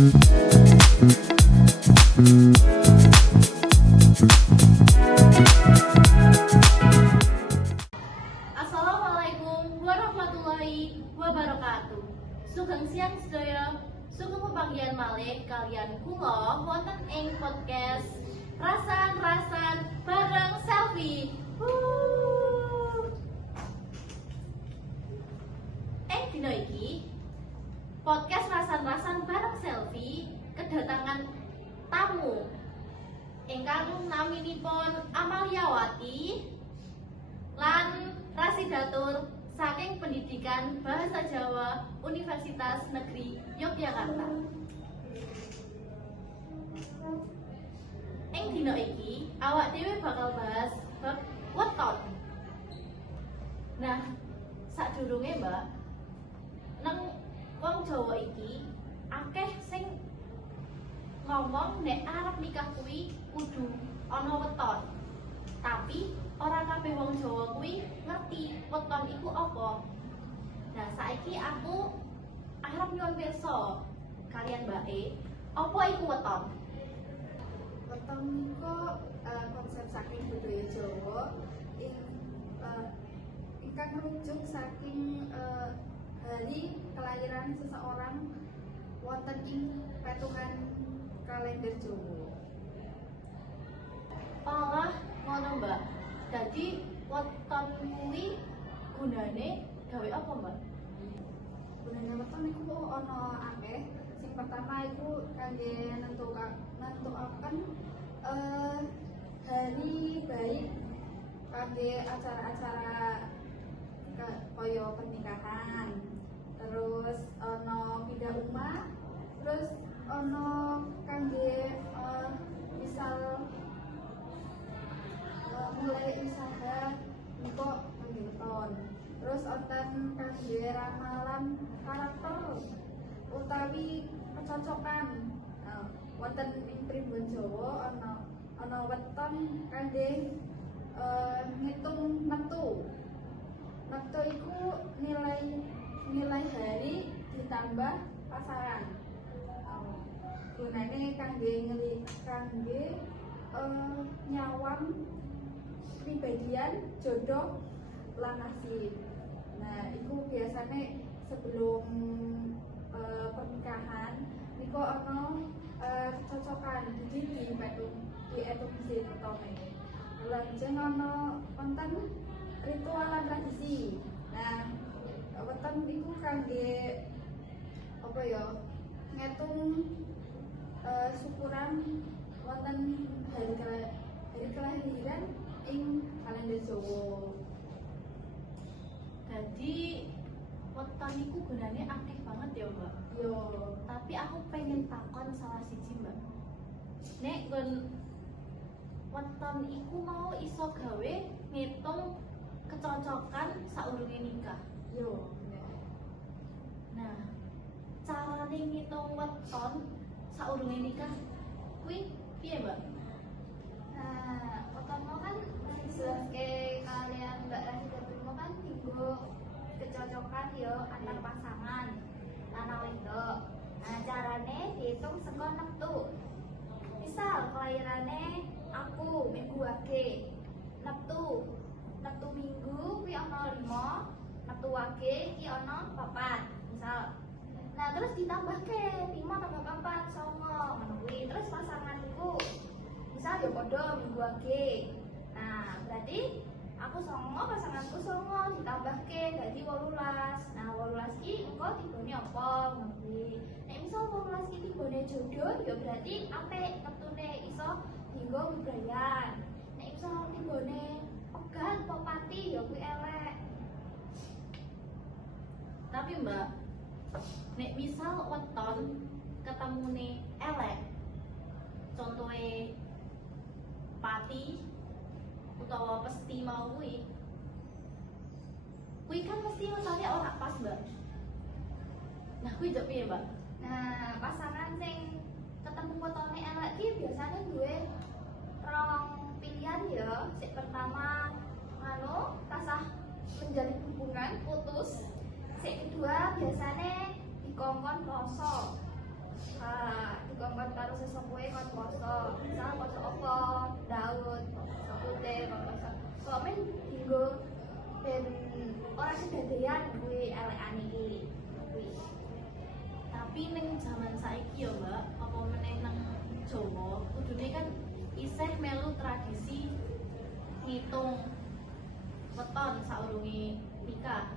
Assalamualaikum warahmatullahi wabarakatuh. Sugeng siang sedaya. Sugeng pepanggihan malih kalian kula wonten ing podcast Rasan-rasan bareng Selfie. Dina iki podcast Rasan-rasan bareng Selfie kedatangan tamu ingkang naminipun Amaliawati lan Rasidatur saking Pendidikan Bahasa Jawa Universitas Negeri Yogyakarta. Ing dina iki awak dhewe bakal bahas bab weton. Nah, sadurunge Mbak, nang wong Jawa iki akeh sing ngomong nek arep nikah kuwi kudu ana weton. Tapi ora kabeh wong Jawa kuwi ngerti weton iku apa. Nah, saiki aku arep nyuwun pirsa kalian Mbak apa iku weton? Weton niku konsep saking budaya Jawa ingkang merujuk saking hari kelahiran seseorang wonten ing petungan kalender Jawa. Malah ngono Mbak. Jadi weton kuwi gunane gawe apa Mbak? Gunane weton niku ana akeh. Sing pertama iku kangge nentukaken hari baik kangge acara-acara kaya pernikahan. Terus ana pindah omah, terus ana kangge misal mulai usaha niku kangge weton. Terus wonten kangge ramalan karakter utawi kecocokan. Wonten ing pribun Jawa ana weton kangge ngitung metu. Metu iku nilai hari ditambah pasaran. Gunane kangge nyawang pribadian jodoh lan nasib. Nah, iku biasane sebelum pernikahan niku ana cocokan di edukasi wetone. Lajeng ana wonten ritual lan tradisi. Nah, weton iku kangge apa ya? Ngitung syukuran wonten hari kelahiran ing kalender Jawa. Jadi weton iku gunane akeh banget ya Mbak. Yo, Tapi aku pengen takon salah siji Mbak. Nek nggon weton iku mau iso gawe ngitung kecocokan saurunge nikah. yo. Nah, carane ngitung weton saurunge nikah kuwi piye Mbak? Nah, weton mau kan dijelasake kalian Mbak Rasidatur mau kan tinggo kecocokan yo antar pasangan lanang wedok. Nah, carane dihitung saka neptu. Misal kelahirane aku minggu wage. Neptu minggu kuwi ana 5, neptu wage iki ana 4. Misal. Nah, terus ditambahke 5 tambah 4 9 ngono kuwi. Terus pasanganku misal yo padha minggu wage. Nah, berarti aku 9, pasanganku 9 ditambahke dadi 18. Nah, 18 iki engko tibone apa ngono kuwi. Nek misal 18 iki tibone jodoh ya berarti apik neptune iso dienggo bebrayan. Nek misal tibone pegat popati ya kuwi elek. Tapi Mbak, nek misal weton ketemune elek, contohe pati utawa pesti mau kuwi kan mesti wetone ora pas Mbak. Nah kuwi jek piye Mbak? Nah, pasangan sing ketemu wetone elek iki biasane duwe rong pilihan ya. Sing pertama tasah menjalin hubungan putus. Sing kedua biasane dikongkon rasa. dikongkon karo sesepuhe kon poso. Misal poso apa? Daud, poso putih, poso. Soalnya dinggo ben ora kedadean kuwi elekan iki. Kuwi. Tapi ning zaman saiki ya Mbak, apa meneh nang Jawa, kudune kan isih melu tradisi ngitung weton saurunge nikah.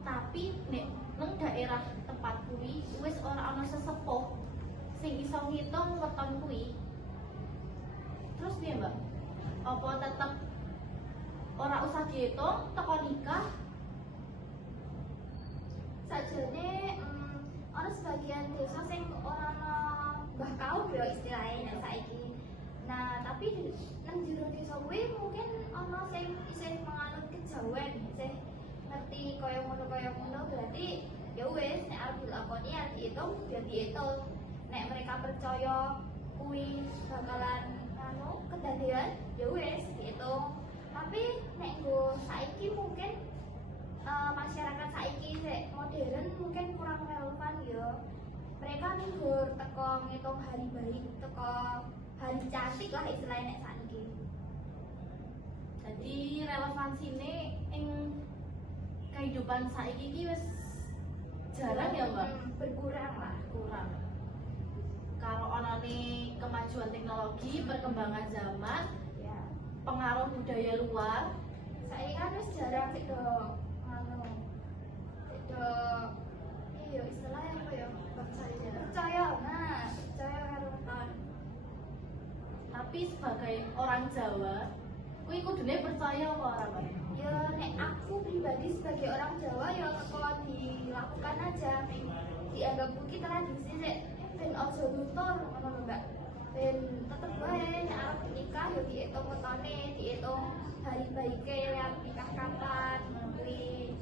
Tapi nek nang daerah tempat kuwi wis ora ana sesepuh sing iso ngitung weton kuwi. Terus piye Mbak? Apa tetep ora usah diitung teko nikah? Sajane ana sebagian desa sing ora ana mbah kaum ya istilahnya nek saiki. Nah, tapi nang jero desa kuwi mungkin ana sing isih menganut kejawen, isih ngerti kaya ngono berarti ya wis nek arep dilakoni ya diitung ya diitung. Nek mereka percaya kuwi bakalan kedadean ya wis diitung. Tapi nek nggo saiki mungkin masyarakat saiki sik modern mungkin kurang relevan ya. Mereka nggur teko ngitung hari baik, teko hari cantik lah istilahnya nek saiki. Jadi relevansine ing kehidupan saiki iki wis jarang ya Mbak? Berkurang lah. Kurang. Kalau onane kemajuan teknologi, perkembangan zaman, Ya. pengaruh budaya luar, Saiki kan wis jarang sik do sik do iya istilahnya apa ya? Percaya karo weton. tapi sebagai orang Jawa, kuwi kudune percaya apa ora Mbak? Ya nek aku pribadi sebagai orang Jawa ya kok dilakukan aja, dianggap mungkin tradisi sik ben ojo luntur ngono lho Mbak. Ben tetep wae nek arep nikah ya diitung wetone, diitung hari baike yang nikah kapan ngono kuwi.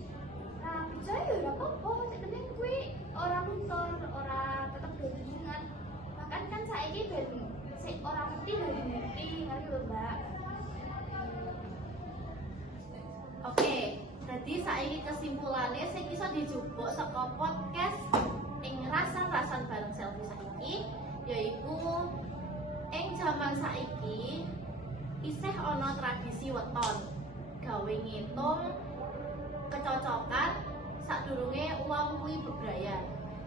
Nah, percaya ya ora apa-apa, sing penting kuwi ora luntur, ora tetep hubungan. Bahkan kan saiki ben sik ora mesti dari ngerti ngerti lho Mbak. Oke, jadi saiki kesimpulannya sing iso dijupuk saka podcast ing rasan-rasan bareng selfie saiki yaiku ing jaman saiki isih ana tradisi weton gawe ngitung kecocokan sadurunge uang kuwi bebrayan.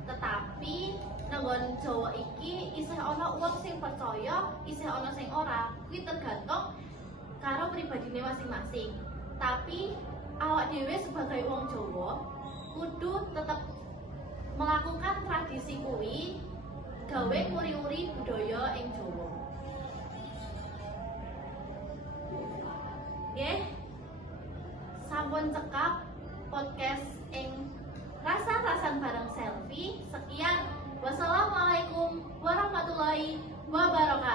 Tetapi nanggon Jawa iki isih ana uang sing percaya, isih ana sing ora. Kuwi tergantung karo pribadine masing-masing. Tapi awak dhewe sebagai wong Jawa kudu tetep melakukan tradisi kuwi gawe uri-uri budaya ing Jawa. Nggih. Sampun cekap podcast ing rasan-rasan bareng selfie. Sekian. Wassalamualaikum warahmatullahi wabarakatuh.